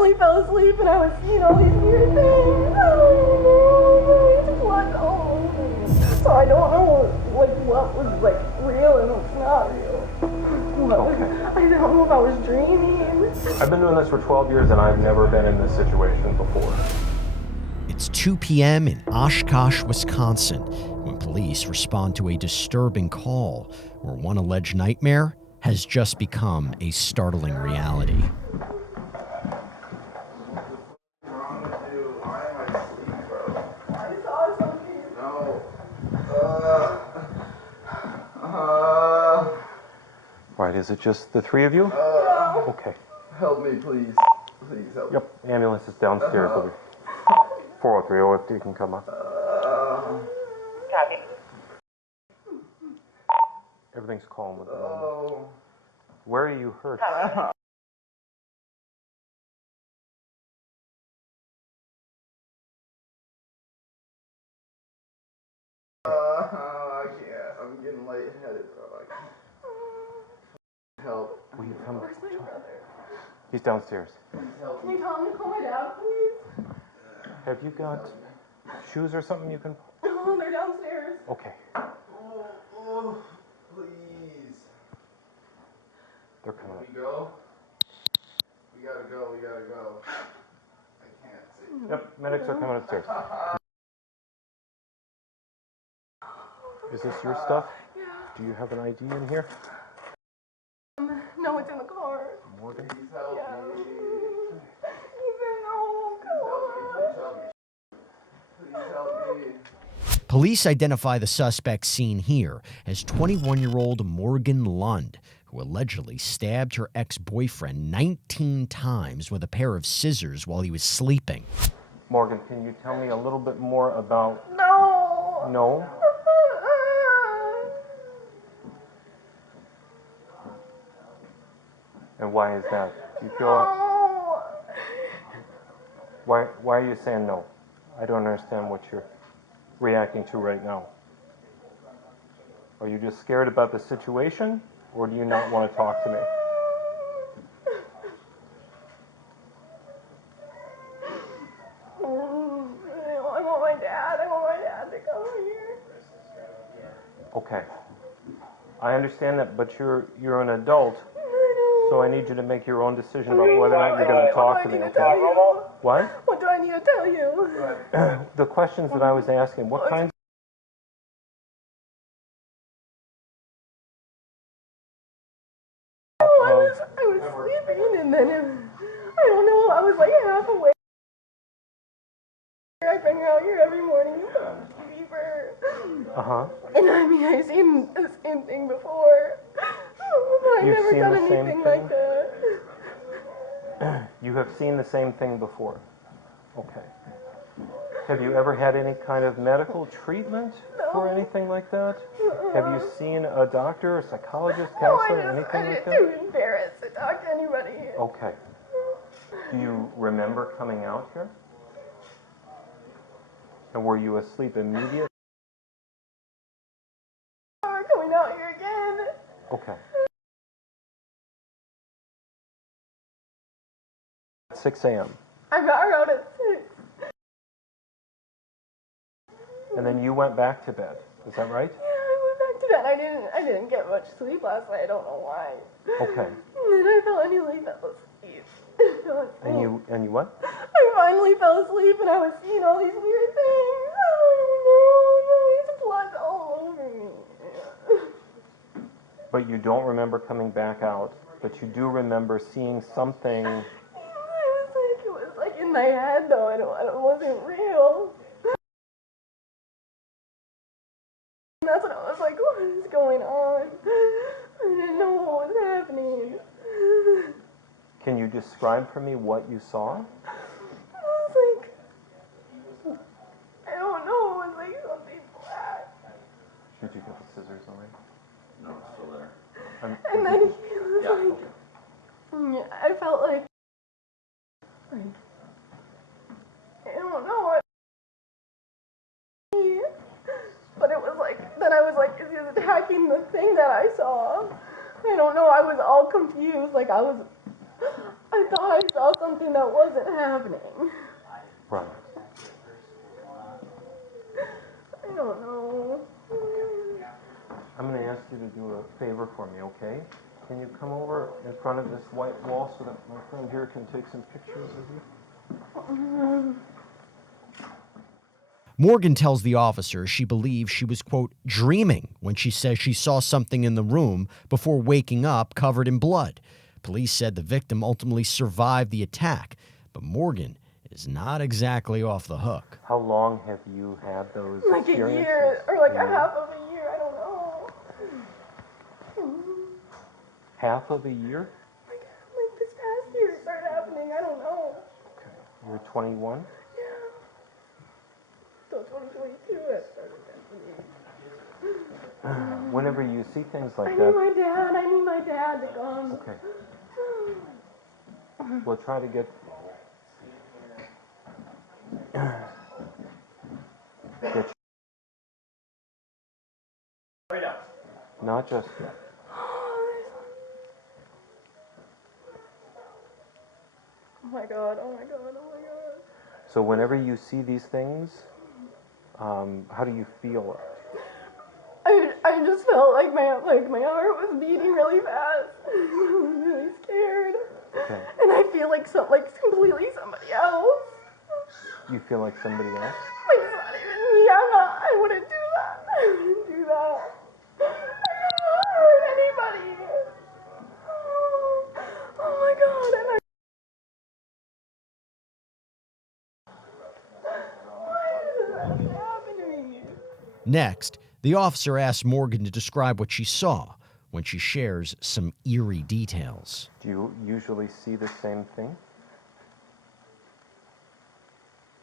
finally fell asleep and I was seeing all these weird things. I don't know, there's blood all over me. So I don't know what was like real and what's not real. I don't know if I was dreaming. I've been doing this for 12 years and I've never been in this situation before. It's 2 p.m. in Oshkosh, Wisconsin, when police respond to a disturbing call where one alleged nightmare has just become a startling reality. Right, is it just the three of you? Okay. Help me, please. Please help me. Yep, ambulance is downstairs. 4030, if you can come up. Copy. Everything's calm at the moment. Where are you hurt? I can't. I'm getting lightheaded, bro. I can't. Help. Will you come? Where's my brother? He's downstairs. Can you tell him to call my dad, please? Have you got shoes or something you can? No, they're downstairs. Okay. Oh, please. They're coming up. We go? We gotta go. I can't see. Yep, medics are coming upstairs. Is this your stuff? Yeah. Do you have an ID in here? No, it's in the car. Morgan? Please help me. Even though, Please help me. Police identify the suspect seen here as 21-year-old Morgan Lund, who allegedly stabbed her ex-boyfriend 19 times with a pair of scissors while he was sleeping. Morgan, can you tell me a little bit more about... No. No? And why is that? Do you feel... No. Why are you saying no? I don't understand what you're reacting to right now. Are you just scared about the situation, or do you not want to talk to me? I want my dad. I want my dad to come here. Okay. I understand that, but you're an adult, so I need you to make your own decision about whether or not you're going to talk to me, okay? What? What do I need to tell you? The questions that I was asking, what kinds... I was sleeping, and then I don't know, I was like half awake. I've been out here every morning for fever. And I mean, I've seen the same thing before. But I've You've never seen done the same anything thing? like that. You have seen the same thing before. Okay. Have you ever had any kind of medical treatment for anything like that? Have you seen a doctor, a psychologist, counselor, anything like that? I didn't too embarrassed to talk to anybody. Okay. Do you remember coming out here? And were you asleep immediately? We're coming out here again. Okay. At 6 a.m. I got her out at 6. And then you went back to bed. Is that right? Yeah, I went back to bed. I didn't get much sleep last night. I don't know why. Okay. And then I finally fell asleep. And you what? I finally fell asleep and I was seeing all these weird things. I don't know. There's blood all over me. But you don't remember coming back out, but you do remember seeing something. It was like in my head though. It wasn't real. And that's when I was like, what is going on? I didn't know what was happening. Can you describe for me what you saw? It was like, I don't know, it was like something black. Did you get the scissors already? No, it's still there. And then he was like, I felt like, I don't know. But it was like, then I was like, is he attacking the thing that I saw? I don't know, I was all confused, like I was I thought I saw something that wasn't happening. Right. I don't know. I'm going to ask you to do a favor for me, okay? Can you come over in front of this white wall so that my friend here can take some pictures of you? Morgan tells the officer she believes she was, quote, dreaming when she says she saw something in the room before waking up covered in blood. Police said the victim ultimately survived the attack, but Morgan is not exactly off the hook. How long have you had those Like a experiences? year, or like a half of a year, I don't know. Half of a year? Like this past year it started happening, I don't know. Okay. You're 21? Yeah. So 2022 it started happening. Whenever you see things like I that... need my dad to come. Okay. We'll try to get... Not just yet. Oh my god, oh my god, oh my god. So whenever you see these things, how do you feel? I just felt like my heart was beating really fast. I was really scared. Okay. And I feel like completely somebody else. You feel like somebody else? Like it's not even me. I wouldn't do that. I wouldn't do that. I don't want to hurt anybody. Oh my god. And why does this happen to me? Next, the officer asks Morgan to describe what she saw when she shares some eerie details. Do you usually see the same thing?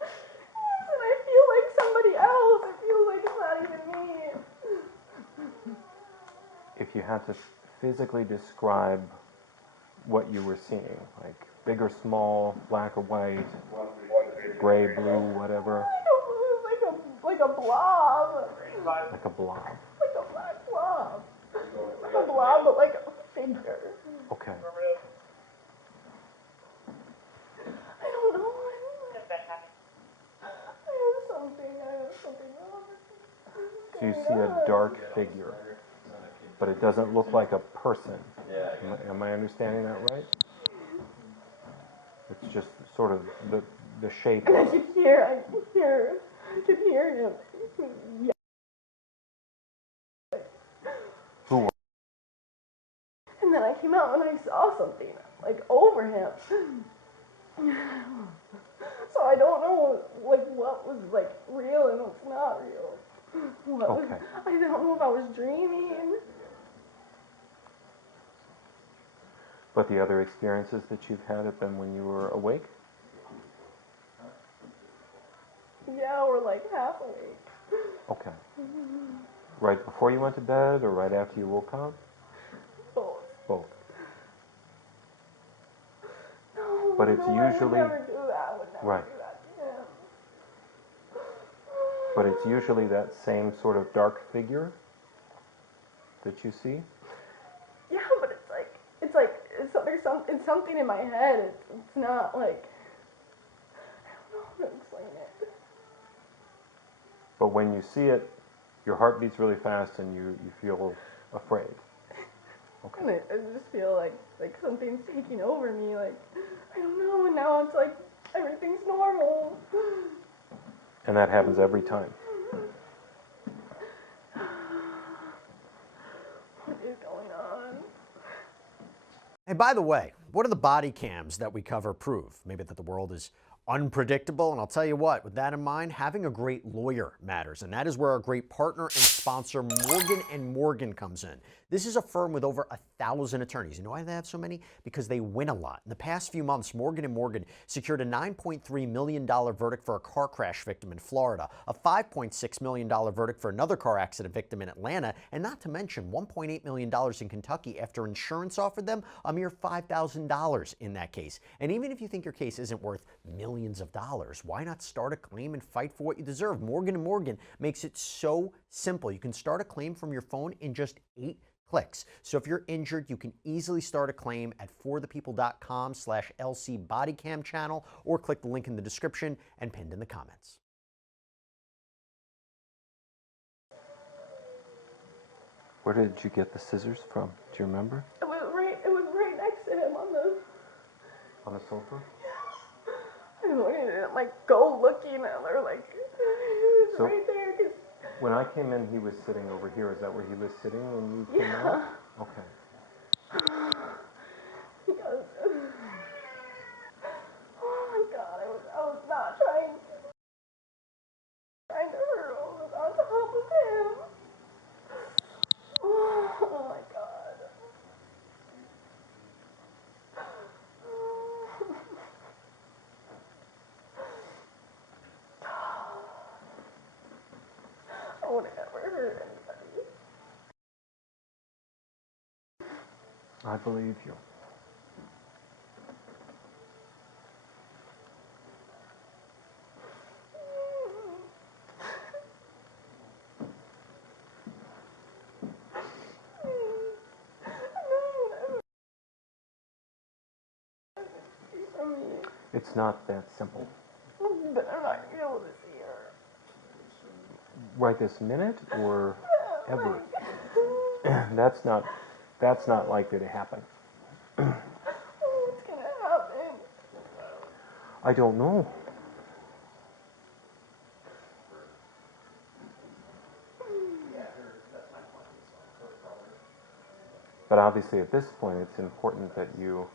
And I feel like somebody else. I feel like it's not even me. If you had to physically describe what you were seeing, like big or small, black or white, gray, blue, whatever. Like a blob. Like a blob. Like a black blob. Like a blob, but like a figure. Okay. I don't know. I have something wrong. So you see a dark figure, but it doesn't look like a person. Am I understanding that right? It's just sort of the shape. And I could hear him. Yeah. Who? And then I came out and I saw something like over him. So I don't know what was like real and what's not real. Okay. I don't know if I was dreaming. But the other experiences that you've had have been when you were awake? Yeah, or like half awake. Okay. Right before you went to bed or right after you woke up? Both. Both. No, But it's I usually... would never do that. I would never Right. do that to him. But it's usually that same sort of dark figure that you see? Yeah, but it's something in my head. It's not like, I don't know how to explain it. But when you see it, your heart beats really fast and you feel afraid. Okay. And I just feel like something's taking over me. Like, I don't know. And now it's like everything's normal. And that happens every time. What is going on? Hey, by the way, what do the body cams that we cover prove? Maybe that the world is unpredictable, and I'll tell you what, with that in mind, having a great lawyer matters, and that is where our great partner and sponsor, Morgan & Morgan, comes in. This is a firm with over 1,000 attorneys. You know why they have so many? Because they win a lot. In the past few months, Morgan & Morgan secured a $9.3 million verdict for a car crash victim in Florida, a $5.6 million verdict for another car accident victim in Atlanta, and not to mention $1.8 million in Kentucky after insurance offered them a mere $5,000 in that case. And even if you think your case isn't worth millions of dollars, why not start a claim and fight for what you deserve? Morgan & Morgan makes it so simple. You can start a claim from your phone in just 8 clicks. So if you're injured, you can easily start a claim at forthepeople.com/LC BodyCam channel, or click the link in the description and pinned in the comments. Where did you get the scissors from? Do you remember? It was right next to him on the sofa? I was like, go looking at her, like, it was So, right there. Cause, when I came in, he was sitting over here. Is that where he was sitting when you came out? Okay. he goes, oh my God, I was not trying to hurt him. I was on top of him. Oh my God. I would have never hurt anybody. I believe you. It's not that simple. But I'm not able to see her. Right this minute or ever? That's not likely to happen. What's gonna happen? I don't know. But obviously at this point it's important that you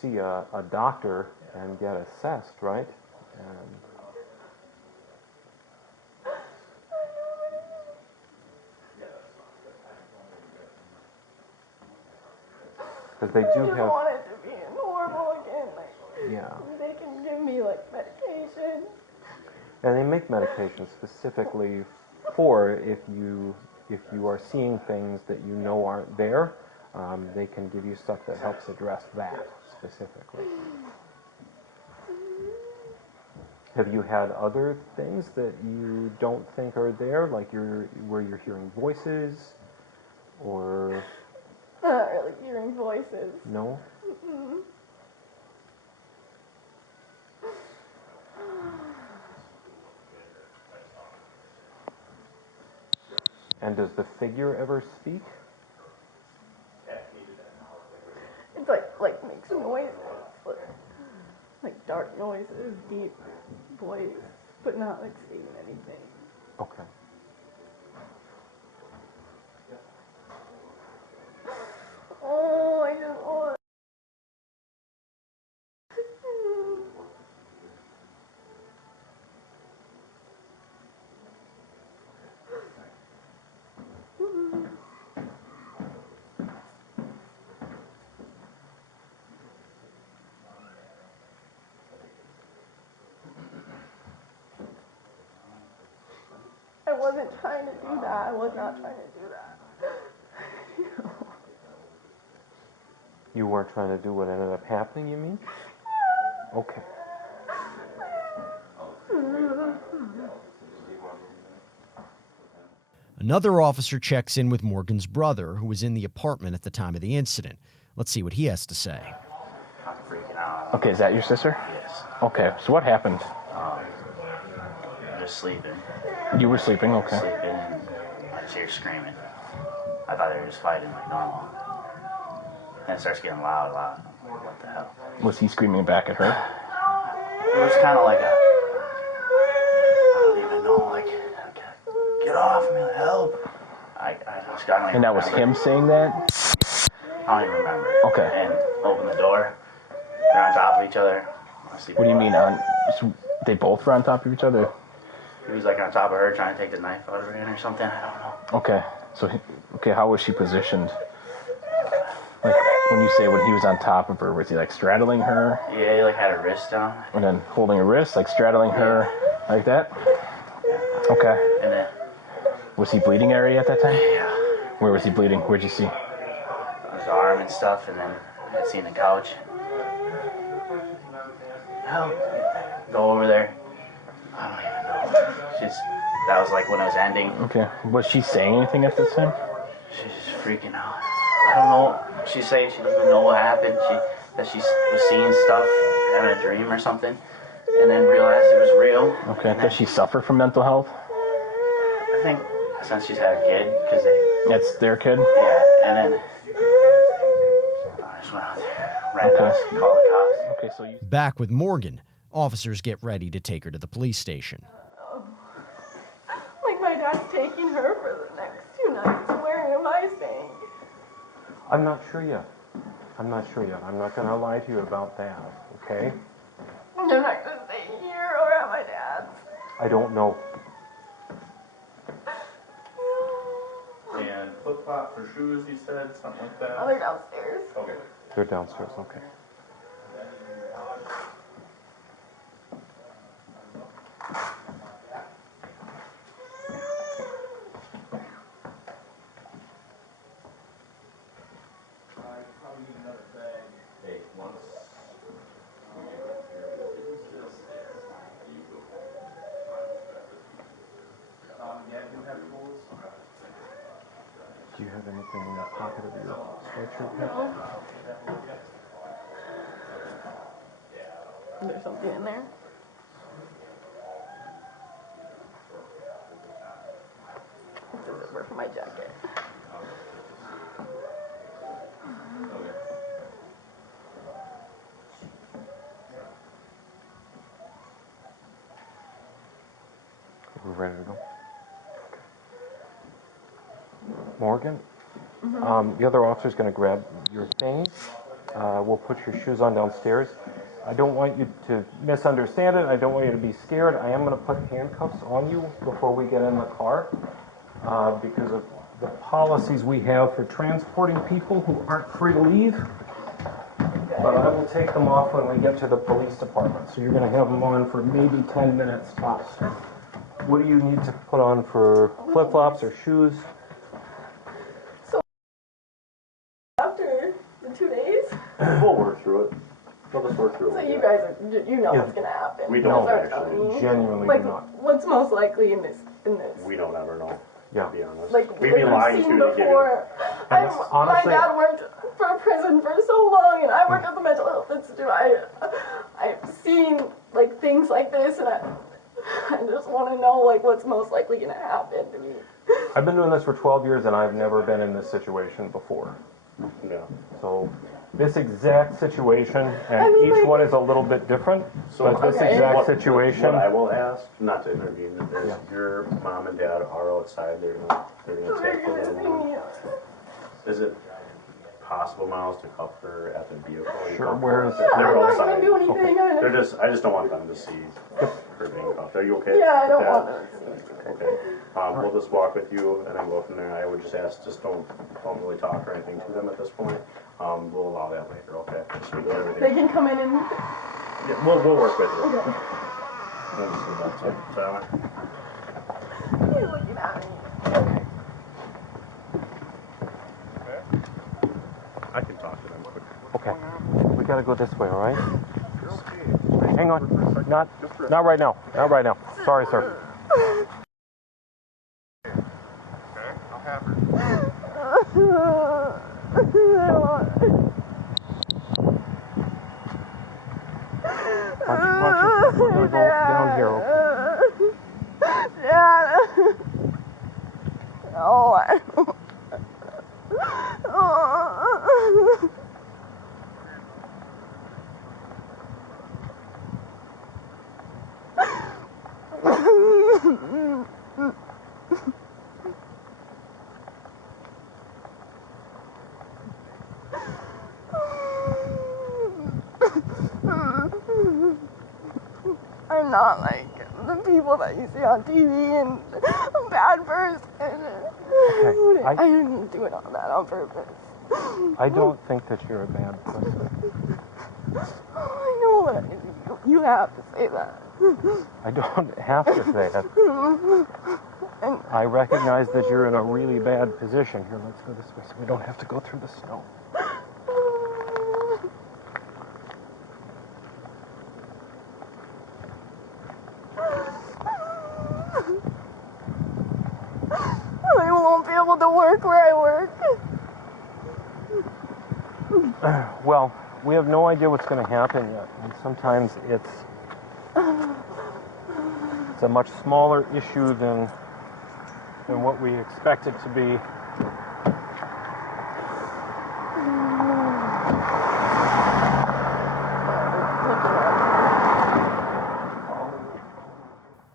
see a doctor and get assessed, right? Because they do I have... want it to be normal again. Like, Yeah. they can give me like medication. And they make medications specifically for if you are seeing things that you know aren't there. They can give you stuff that helps address that specifically. Have you had other things that you don't think are there, like where you're hearing voices, or Not really hearing voices. no? Mm-mm. And does the figure ever speak? It's like makes noises, like dark noises, deep voice, but not like saying anything. Okay. Oh, I just want. I wasn't trying to do that. I was not trying to do that. You weren't trying to do what ended up happening, you mean? Okay. Another officer checks in with Morgan's brother, who was in the apartment at the time of the incident. Let's see what he has to say. I'm freaking out. Okay, is that your sister? Yes. Okay, so what happened? Just sleeping. You were sleeping, okay. Sleeping, and I just hear screaming. I thought they were just fighting like normal. Then it starts getting loud. I'm like, what the hell? Was he screaming back at her? It was kind of like a, I don't even know, like, get off me, help. I don't even And that was remember. him saying that? I don't even remember. Okay. And open the door. They're on top of each other. What do you mean they both were on top of each other? He was like on top of her trying to take the knife out of her hand or something. I don't know. Okay, so, how was she positioned? Like, when you say when he was on top of her, was he like straddling her? Yeah, he like had her wrist down. And then holding her wrist, like straddling her like that? Okay. And then, Was he bleeding area at that time? yeah. Where was he bleeding? Where'd you see? His arm and stuff, and then I had seen the couch. Help! Go over there. I don't even know. She's that was like when it was ending. Okay. Was she saying anything at this time? She's just freaking out. I don't know. She's saying she doesn't even know what happened. That she was seeing stuff, having a dream or something, and then realized it was real. Okay. Does she suffer from mental health? I think since she's had a kid, because It's their kid? Yeah, and then I just went out there, ran us, called the cops. Okay, so you... Back with Morgan, officers get ready to take her to the police station. Like my dad's taking her for the next 2 nights. Where am I staying? I'm not sure yet. I'm not going to lie to you about that, okay? I'm not going to stay here or at my dad's. I don't know. And flip-flops or shoes, you said? Something like that? Oh, they're downstairs. Okay. They're downstairs, okay. Do you have anything in the pocket of your sweatshirt here? There's something in there. It's a zipper for my jacket. We're ready to go. Morgan, the other officer's going to grab your things. We'll put your shoes on downstairs. I don't want you to misunderstand it. I don't want you to be scared. I am going to put handcuffs on you before we get in the car because of the policies we have for transporting people who aren't free to leave. But I will take them off when we get to the police department. So you're going to have them on for maybe 10 minutes tops. What do you need to put on for flip-flops or shoes? So after the 2 days, We'll work through it. We'll just work through so it. you guys are, you know what's gonna happen. We don't That's what I'm actually. telling you. Genuinely Like, do not. what's most likely in this? We don't ever know. Yeah. To be honest. Like We've like been lying I've to seen you to get before. And honestly- My dad worked for a prison for so long, and I worked at the mental health institute. I've seen like things like this, and I just want to know like what's most likely gonna happen to me. I've been doing this for 12 years and I've never been in this situation before. Yeah. So this exact situation, and I mean, each like- one is a little bit different, So but this Okay. exact situation, What I will ask, not to intervene, is Yeah. your mom and dad are outside. They're gonna They're take the gonna little see one. me. Is it possible, Miles, to cuff her at the vehicle? Sure, where is- Yeah, They're I'm not outside. gonna do anything. They're I just don't want them to see her being cuffed. Are you okay? Yeah, I with don't that? want to see. Okay. We'll just walk with you and then go from there. I would just ask, just don't really talk or anything to them at this point. We'll allow that later, okay? Just so we get everything. They can come in and. Yeah, we'll work with you. Okay. We'll just do that, Tyler. He's looking at me. I can talk to them quick. okay, we gotta go this way, all right? Hang on, not right now, not right now. Sorry, sir. Okay, I'll have her. Watch it. We're gonna go down here, okay? Dad. Oh, I don't. I'm not like the people that you see on TV and a bad person. Okay, I didn't do it on that on purpose. I don't think that you're a bad person. I know that you have to say that. I don't have to say that. I recognize that you're in a really bad position. Here, let's go this way so we don't have to go through the snow. able to work where I work. Well, we have no idea what's going to happen yet, and sometimes it's a much smaller issue than what we expect it to be.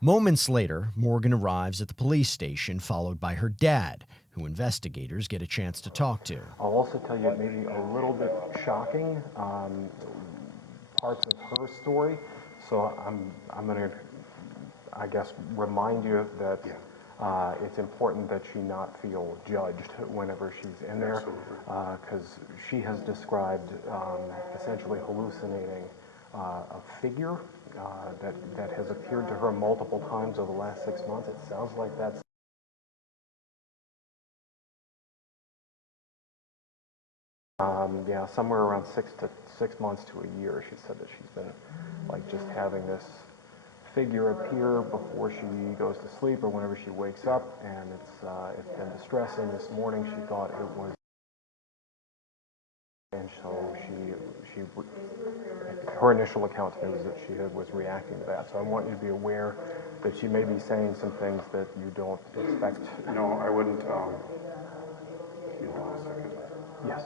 Moments later, Morgan arrives at the police station, followed by her dad, who investigators get a chance to talk to. I'll also tell you maybe a little bit shocking parts of her story. So I'm going to, I guess, remind you that it's important that she not feel judged whenever she's in there, because she has described essentially hallucinating a figure that has appeared to her multiple times over the last 6 months. It sounds like that's somewhere around 6 months to a year. She said that she's been like just having this figure appear before she goes to sleep or whenever she wakes up, and it's been distressing. This morning she thought it was, and so her initial account to me was that she was reacting to that. So I want you to be aware that she may be saying some things that you don't expect. No, I wouldn't. You hold on a second. Yes.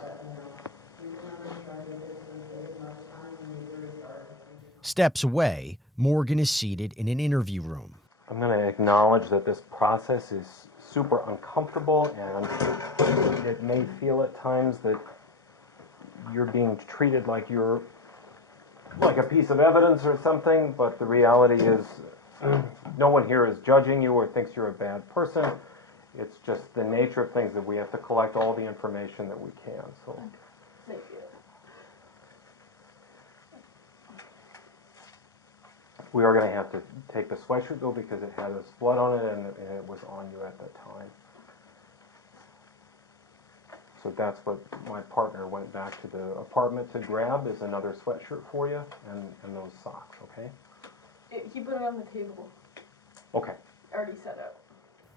Steps away, Morgan is seated in an interview room. I'm going to acknowledge that this process is super uncomfortable, and it may feel at times that you're being treated like you're like a piece of evidence or something, but the reality is no one here is judging you or thinks you're a bad person. It's just the nature of things that we have to collect all the information that we can. So. Thank you. We are going to have to take the sweatshirt, though, because it had his blood on it and it was on you at that time. So that's what my partner went back to the apartment to grab, is another sweatshirt for you and those socks, okay? He put it on the table. Okay. Already set up.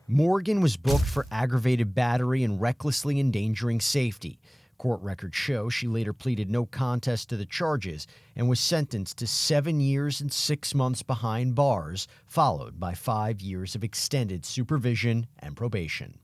Morgan was booked for aggravated battery and recklessly endangering safety. Court records show she later pleaded no contest to the charges and was sentenced to 7 years and 6 months behind bars, followed by 5 years of extended supervision and probation.